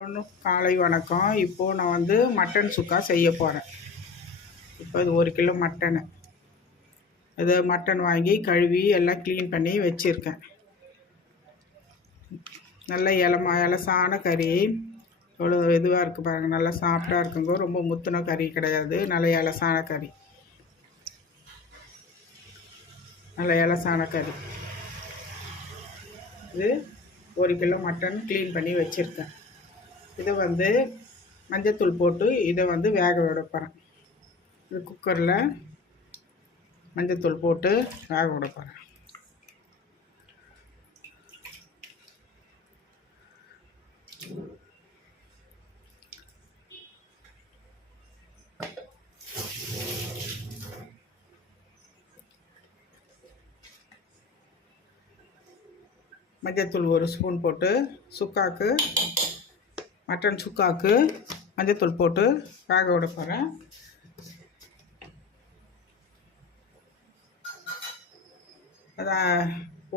காலை வணக்கம். இப்போது நான் வந்து மட்டன் சுக்கா செய்ய போகிறேன். இப்போ இது 1 கிலோ மட்டனு. இது மட்டன் வாங்கி கழுவி எல்லாம் க்ளீன் பண்ணி வச்சுருக்கேன். நல்ல இலசான கறி. எவ்வளோ இதுவாக இருக்குது பாருங்கள். நல்லா சாஃப்டாக இருக்குங்க. ரொம்ப முத்துன கறி கிடையாது. நல்ல இலசான கறி. இது 1 கிலோ மட்டன் க்ளீன் பண்ணி வச்சுருக்கேன். இதை வந்து மஞ்சத்தூள் போட்டு இதை வந்து வேக விட போகிறேன். இது குக்கரில் மஞ்சத்தூள் போட்டு வேக விட போகிறேன். மஞ்சத்தூள் 1 ஸ்பூன் போட்டு மட்டன் சுக்காக்கு மஞ்சத்தூள் போட்டு வேக விட போகிறேன். அதான்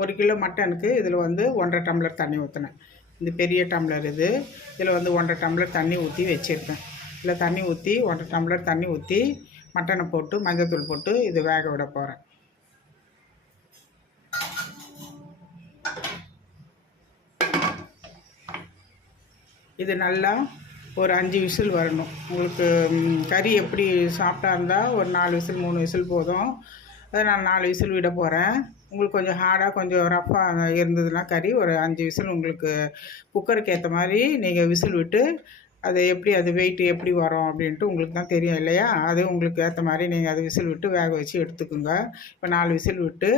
1 கிலோ மட்டனுக்கு இதில் வந்து 1.5 டம்ளர் தண்ணி ஊற்றினேன். இந்த பெரிய டம்ளர் இதில் வந்து 1.5 டம்ளர் தண்ணி ஊற்றி வச்சுருக்கேன். இதில் தண்ணி ஊற்றி 1.5 டம்ளர் தண்ணி ஊற்றி மட்டனை போட்டு மஞ்சத்தூள் போட்டு இது வேக விட போகிறேன். இது நல்லா ஒரு 5 விசில் வரணும். உங்களுக்கு கறி எப்படி சாஃப்டாக இருந்தால் ஒரு 4 விசில் 3 விசில் போதும். அதை நான் 4 விசில் விட போகிறேன். உங்களுக்கு கொஞ்சம் ஹார்டாக கொஞ்சம் ரஃப்பாக இருந்ததுன்னா கறி ஒரு 5 விசில் உங்களுக்கு குக்கருக்கு ஏற்ற மாதிரி நீங்கள் விசில் விட்டு அது வெயிட்டு எப்படி வரும் அப்படின்ட்டு உங்களுக்கு தான் தெரியும் இல்லையா? அது உங்களுக்கு ஏற்ற மாதிரி நீங்கள் அது விசில் விட்டு வேக வச்சு எடுத்துக்குங்க. இப்போ 4 விசில் விட்டு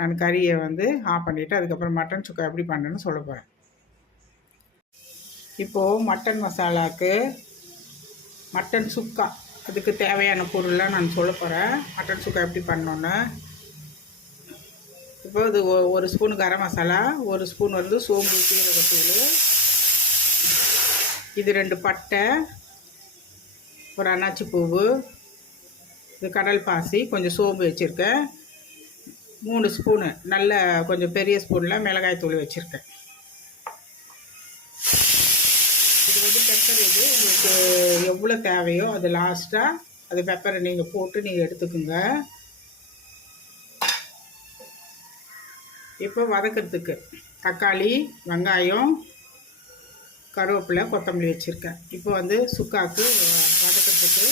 நான் கறியை வந்து ஆஃப் பண்ணிவிட்டு அதுக்கப்புறம் மட்டன் சுக்கா எப்படி பண்ணுறேன்னு சொல்ல போகிறேன். இப்போது மட்டன் மசாலாவுக்கு மட்டன் சுக்கா அதுக்கு தேவையான பொருள்லாம் நான் சொல்ல போகிறேன். மட்டன் சுக்கா எப்படி பண்ணோன்னு. இப்போ இது 1 ஸ்பூன் கரம் மசாலா, 1 ஸ்பூன் வந்து சோம்பு சீரகத்தூள், இது 2 பட்டை, ஒரு அன்னாச்சி பூவு, இது கடல் பாசி, கொஞ்சம் சோம்பு வச்சுருக்கேன், 3 ஸ்பூனு நல்ல கொஞ்சம் பெரிய ஸ்பூனில் மிளகாய் தூள் வச்சுருக்கேன். இது வந்து பெப்பர் உங்களுக்கு எவ்வளோ தேவையோ அது லாஸ்ட்டாக அது பெப்பரை நீங்கள் போட்டு நீங்கள் எடுத்துக்குங்க. இப்போ வதக்கிறதுக்கு தக்காளி, வெங்காயம், கருவேப்பிலை, கொத்தமல்லி வச்சுருக்கேன். இப்போ வந்து சுக்காக்கு வதக்கிறதுக்கு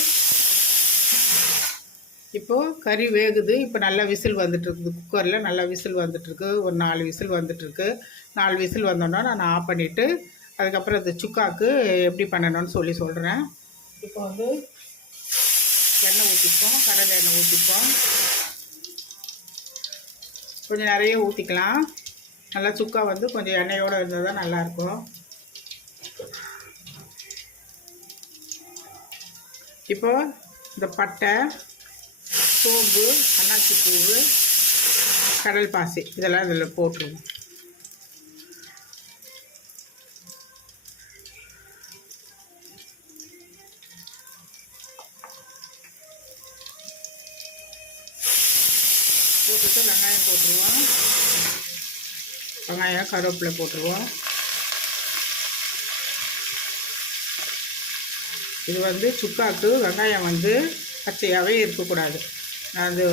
இப்போது கறி வேகுது. இப்போ நல்லா விசில் வந்துட்டுருக்குது. குக்கரில் நல்லா விசில் வந்துட்டுருக்கு. ஒரு 4 விசில் வந்துட்டுருக்கு. 4 விசில் வந்தோன்னா நான் ஆஃப் பண்ணிவிட்டு அதுக்கப்புறம் இந்த சுக்காக்கு எப்படி பண்ணணும்னு சொல்கிறேன். இப்போ வந்து எண்ணெய் ஊற்றிப்போம். கடலை எண்ணெய் ஊற்றிப்போம். கொஞ்சம் நிறைய ஊற்றிக்கலாம். நல்லா சுக்கா வந்து கொஞ்சம் எண்ணெயோடு இருந்தால் தான் நல்லாயிருக்கும். இப்போ இந்த பட்டை, சோம்பு, அன்னாச்சி பூவு, கடல் பாசி இதெல்லாம் இதில் போட்டுருவோம். போட்டுட்டு வெங்காயம் போட்டுருவோம். வெங்காயம் கருவேப்பிலை போட்டுருவோம். இது வந்து சுக்காக்கு வெங்காயம் வந்து பச்சையாகவே இருக்கக்கூடாது. அது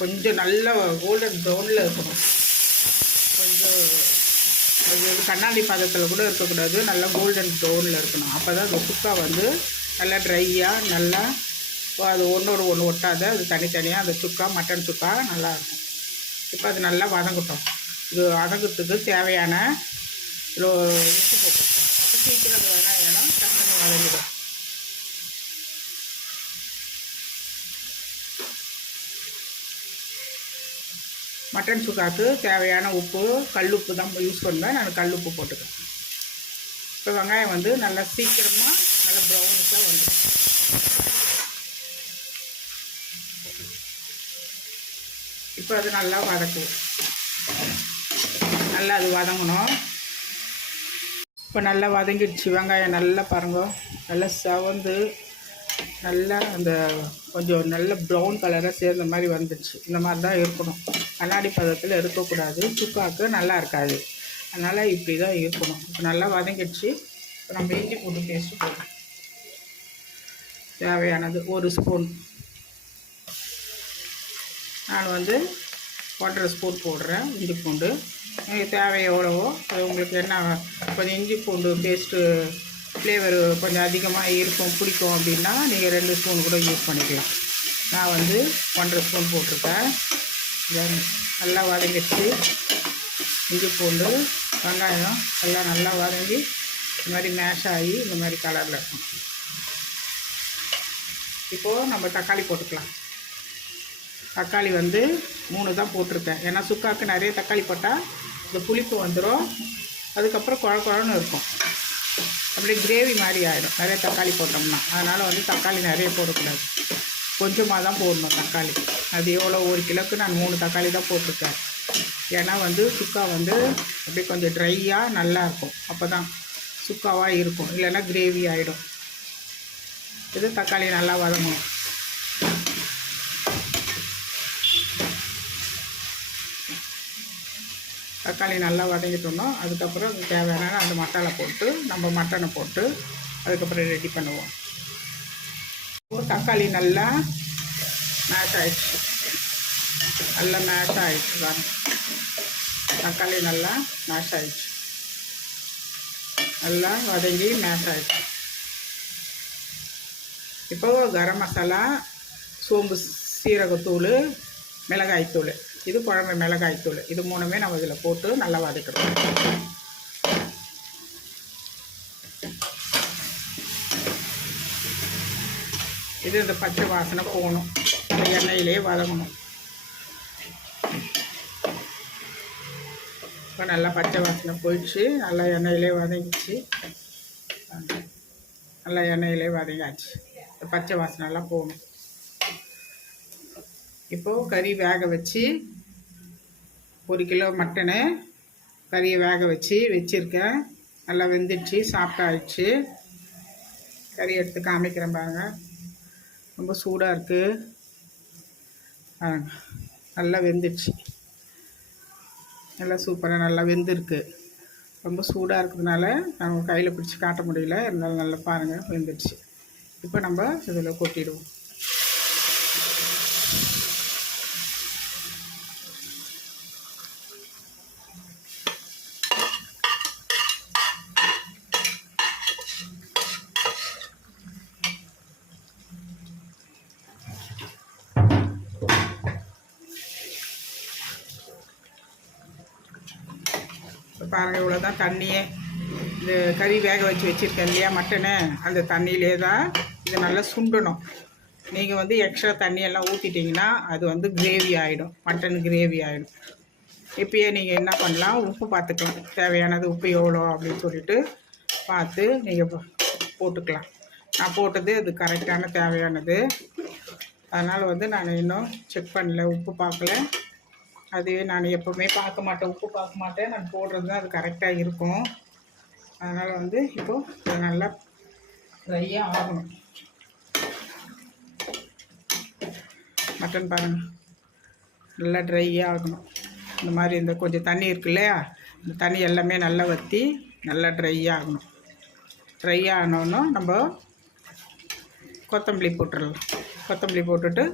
கொஞ்சம் நல்ல கோல்டன் ப்ரௌனில் இருக்கணும். கொஞ்சம் அது கண்ணாடி பதத்தில் கூட இருக்கக்கூடாது. நல்லா கோல்டன் ப்ரௌனில் இருக்கணும். அப்போ தான் அந்த சுக்கா வந்து நல்லா ட்ரையாக நல்லா அது ஒன்றோடு ஒன்று ஒட்டாத அது தனித்தனியாக அந்த சுக்கா மட்டன் சுக்கா நல்லாயிருக்கும். இப்போ அது நல்லா வதங்கட்டும். இது வதங்கிறதுக்கு தேவையான உப்பு போட்டுருக்கோம். அப்போ சீக்கிரம் அது வெங்காயம் டக்குனு வதங்கிடும். மட்டன் சுக்காவுக்கு தேவையான உப்பு கல் உப்பு தான் யூஸ் பண்ணுவேன். நான் கல் உப்பு போட்டுக்கிறேன். இப்போ வெங்காயம் வந்து நல்லா சீக்கிரமாக நல்லா ப்ரௌனிஷாக வந்துடும். இப்போ அது நல்லா வதக்குவோம். நல்லா அது வதங்கணும். இப்போ நல்லா வதங்கிடுச்சு. வெங்காயம் நல்லா பாருங்க நல்லா செவந்து நல்லா அந்த கொஞ்சம் நல்ல ப்ரௌன் கலராக சேர்ந்த மாதிரி வந்துடுச்சு. இந்த மாதிரி தான் இருக்கணும். கண்ணாடி பதத்தில் இருக்கக்கூடாது. சுக்காவுக்கு நல்லா இருக்காது. அதனால் இப்படி தான் இருக்கணும். இப்போ நல்லா வதங்கிடுச்சு. நம்ம இஞ்சி பூண்டு பேஸ்ட்டு போடுறோம். தேவையானது 1 ஸ்பூன். நான் வந்து 1.5 ஸ்பூன் போடுறேன் இஞ்சி பூண்டு. உங்களுக்கு தேவை எவ்வளவோ அது உங்களுக்கு என்ன கொஞ்சம் இஞ்சி பூண்டு பேஸ்ட்டு ஃப்ளேவர் கொஞ்சம் அதிகமாக இருக்கும் பிடிக்கும் அப்படின்னா நீங்கள் 2 ஸ்பூன் கூட யூஸ் பண்ணிக்கலாம். நான் வந்து 1.5 ஸ்பூன் போட்டிருக்கேன். நல்லா வதங்கிடுச்சு. இஞ்சி பூண்டு வெங்காயம் எல்லாம் நல்லா வதங்கி இந்த மாதிரி மேஷ் ஆகி இந்த மாதிரி கலரில் இருக்கும். இப்போது நம்ம தக்காளி போட்டுக்கலாம். தக்காளி வந்து 3 தான் போட்டிருக்கேன். ஏன்னா சுக்காவுக்கு நிறைய தக்காளி போட்டால் இந்த புளிப்பு வந்துடும். அதுக்கப்புறம் குழன்னு இருக்கும், அப்படியே கிரேவி மாதிரி ஆகிடும் நிறைய தக்காளி போட்டோம்னா. அதனால் வந்து தக்காளி நிறைய போடக்கூடாது, கொஞ்சமாக தான் போடணும் தக்காளி. அது எவ்வளோ 1 கிலோக்கு நான் 3 தக்காளி தான் போட்டிருக்கேன். ஏன்னா வந்து சுக்கா வந்து அப்படியே கொஞ்சம் ட்ரையாக நல்லாயிருக்கும், அப்போ தான் சுக்காவாக இருக்கும், இல்லைன்னா கிரேவி ஆகிடும். இது தக்காளி நல்லா வதங்கணும். தக்காளி நல்லா வதங்கிட்டோம்னா அதுக்கப்புறம் அது தேவையான அந்த மசாலா போட்டு நம்ம மட்டனை போட்டு அதுக்கப்புறம் ரெடி பண்ணுவோம். தக்காளி நல்லா மேஷ் ஆகிடுச்சு. நல்லா மேஷ் ஆகிடுச்சு பாருங்க. தக்காளி நல்லா மேஷ் ஆகிடுச்சு, நல்லா வதங்கி மேஷ் ஆகிடுச்சு. இப்போ கரம் மசாலா, சோம்பு சீரகத்தூள், மிளகாய்த்தூள், இது குழம்பு மிளகாய்த்தூள், இது 3மே நம்ம இதில் போட்டு நல்லா வதக்கிறோம். இது இந்த பச்சை வாசனை போகணும், எண்ணெயிலே வதங்கணும். இப்போ நல்லா பச்சை வாசனை போயிடுச்சு, நல்லா எண்ணெயிலே வதங்கிச்சு. நல்லா எண்ணெயிலே வதங்காச்சு. பச்சை வாசனைலாம் போகணும். இப்போது கறி வேக வச்சு 1 கிலோ மட்டனு கறியை வேக வச்சு வச்சுருக்கேன். நல்லா வெந்துடுச்சு, சாஃப்டாக ஆயிடுச்சு. கறி எடுத்து காமிக்கிறேன் பாருங்க. ரொம்ப சூடாக இருக்குது, நல்லா வெந்துடுச்சு. நல்லா சூப்பராக நல்லா வெந்திருக்கு. ரொம்ப சூடாக இருக்கிறதுனால நம்ம கையில் பிடிச்சி காட்ட முடியல, இருந்தாலும் நல்லா பாருங்கள் வெந்துடுச்சு. இப்போ நம்ம இதில் கொட்டிடுவோம். பாருங்கள், இவ்வளோதான் தண்ணியே. இந்த கறி வேக வச்சு வச்சுருக்கேன் இல்லையா மட்டனு, அந்த தண்ணியிலே தான் இது நல்லா சுண்டணும். நீங்கள் வந்து எக்ஸ்ட்ரா தண்ணியெல்லாம் ஊற்றிட்டிங்கன்னா அது வந்து கிரேவி ஆகிடும், மட்டன் கிரேவி ஆகிடும். இப்போயே நீங்கள் என்ன பண்ணலாம், உப்பு பார்த்துக்கலாம், தேவையானது உப்பு எவ்வளோ அப்படின்னு சொல்லிட்டு பார்த்து நீங்கள் போட்டுக்கலாம். நான் போட்டது அது கரெக்டான தேவையானது. அதனால் வந்து நான் இன்னும் செக் பண்ணல, உப்பு பார்க்கல. அதுவே நான் எப்போவுமே பார்க்க மாட்டேன், உப்பு பார்க்க மாட்டேன். நான் போடுறது தான் அது கரெக்டாக இருக்கும். அதனால் வந்து இப்போது நல்லா ட்ரையாக ஆகணும். மட்டன் பாருங்கள், நல்லா ட்ரையாக ஆகணும். இந்த மாதிரி இந்த கொஞ்சம் தண்ணி இருக்கு இல்லையா, இந்த தண்ணி எல்லாமே நல்லா வற்றி நல்லா ட்ரையாக ஆகணும். ட்ரை ஆனோன்னா நம்ம கொத்தமல்லி போட்டுடலாம். கொத்தமல்லி போட்டுட்டு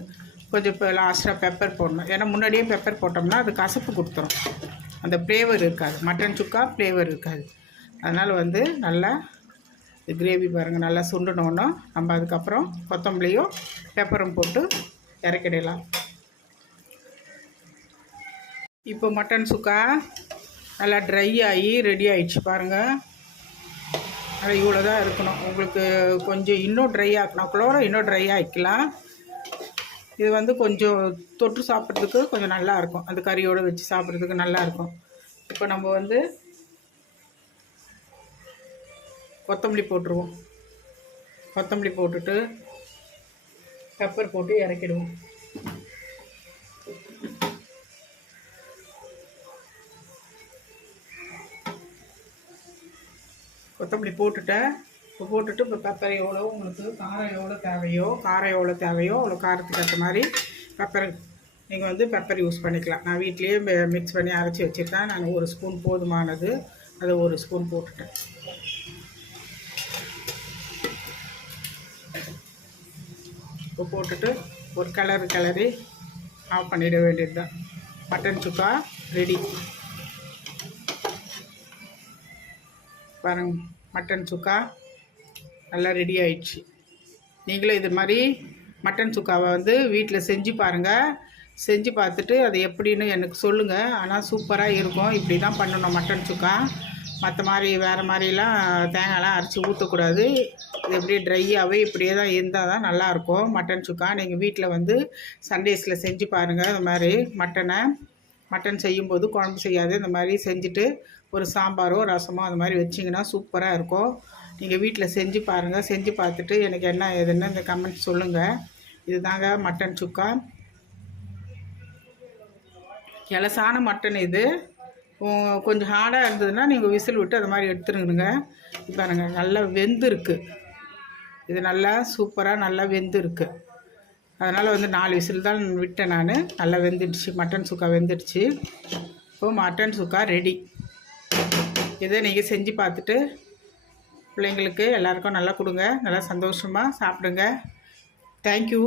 கொஞ்சம் இப்போ லாஸ்ட்டாக பெப்பர் போடணும். ஏன்னா முன்னாடியே பெப்பர் போட்டோம்னா அது கசப்பு கொடுத்துரும், அந்த ஃப்ளேவர் இருக்காது, மட்டன் சுக்கா ஃப்ளேவர் இருக்காது. அதனால் வந்து நல்லா கிரேவி பாருங்கள் நல்லா சுண்டணுன்னா நம்ம அதுக்கப்புறம் கொத்தமல்லியும் பெப்பரும் போட்டு இறக்கிடலாம். இப்போ மட்டன் சுக்கா நல்லா ட்ரை ஆகி ரெடி ஆகிடுச்சு பாருங்கள். அது இவ்வளோ தான் இருக்கணும். உங்களுக்கு கொஞ்சம் இன்னும் ட்ரை ஆக்கணும், குளோரை இன்னும் ட்ரை ஆகிக்கலாம். இது வந்து கொஞ்சம் தொட்டு சாப்பிட்றதுக்கு கொஞ்சம் நல்லாயிருக்கும், அந்த கறியோடு வச்சு சாப்பிட்றதுக்கு நல்லாயிருக்கும். இப்போ நம்ம வந்து கொத்தமல்லி போட்டுருவோம். கொத்தமல்லி போட்டுட்டு பெப்பர் போட்டு இறக்கிடுவோம். கொத்தமல்லி போட்டுட்டேன். இப்போ போட்டுட்டு இப்போ பெப்பர் எவ்வளோ உங்களுக்கு காரம் எவ்வளோ தேவையோ அவ்வளோ காரத்துக்கு ஏற்ற மாதிரி பெப்பர் நீங்கள் வந்து பெப்பர் யூஸ் பண்ணிக்கலாம். நான் வீட்லேயே மிக்ஸ் பண்ணி அரைச்சி வச்சுருக்கேன். நான் 1 ஸ்பூன் போதுமானது, அதை 1 ஸ்பூன் போட்டுட்டேன். இப்போ போட்டுட்டு ஒரு கிளறி ஆஃப் பண்ணிட வேண்டியது தான். மட்டன் சுக்கா ரெடி. பாருங்க, மட்டன் சுக்கா நல்லா ரெடி ஆயிடுச்சு. நீங்களும் இது மாதிரி மட்டன் சுக்காவை வந்து வீட்டில் செஞ்சு பாருங்கள். செஞ்சு பார்த்துட்டு அது எப்படின்னு எனக்கு சொல்லுங்கள். ஆனால் சூப்பராக இருக்கும். இப்படி தான் பண்ணணும் மட்டன் சுக்கா. மற்ற மாதிரி வேறு மாதிரிலாம் தேங்காய்லாம் அரைச்சி ஊற்றக்கூடாது. இது எப்படியே ட்ரையாகவே இப்படியே தான் இருந்தால் தான் நல்லாயிருக்கும் மட்டன் சுக்கா. நீங்கள் வீட்டில் வந்து சண்டேஸில் செஞ்சு பாருங்கள். இந்த மாதிரி மட்டன் செய்யும்போது குழம்பு செய்யாது, இந்த மாதிரி செஞ்சுட்டு ஒரு சாம்பாரோ ரசமோ அந்த மாதிரி வச்சிங்கன்னா சூப்பராக இருக்கும். நீங்கள் வீட்டில் செஞ்சு பாருங்கள். செஞ்சு பார்த்துட்டு எனக்கு என்ன ஏதுன்னு இந்த கமெண்ட் சொல்லுங்கள். இது தாங்க மட்டன் சுக்கா. இலசான மட்டன் இது. கொஞ்சம் ஹார்டாக இருந்ததுன்னா நீங்கள் விசில் விட்டு அது மாதிரி எடுத்துருங்க. பாருங்க, நல்லா வெந்திருக்கு. இது நல்லா சூப்பராக நல்லா வெந்திருக்கு. அதனால் வந்து 4 விசில் தான் விட்டேன் நான். நல்லா வெந்துடுச்சு, மட்டன் சுக்கா வெந்துடுச்சு. இப்போது மட்டன் சுக்கா ரெடி. இதை நீங்கள் செஞ்சு பார்த்துட்டு பிள்ளைங்களுக்கு எல்லாருக்கும் நல்லா கொடுங்க. நல்லா சந்தோஷமாக சாப்பிடுங்க. தேங்க்யூ.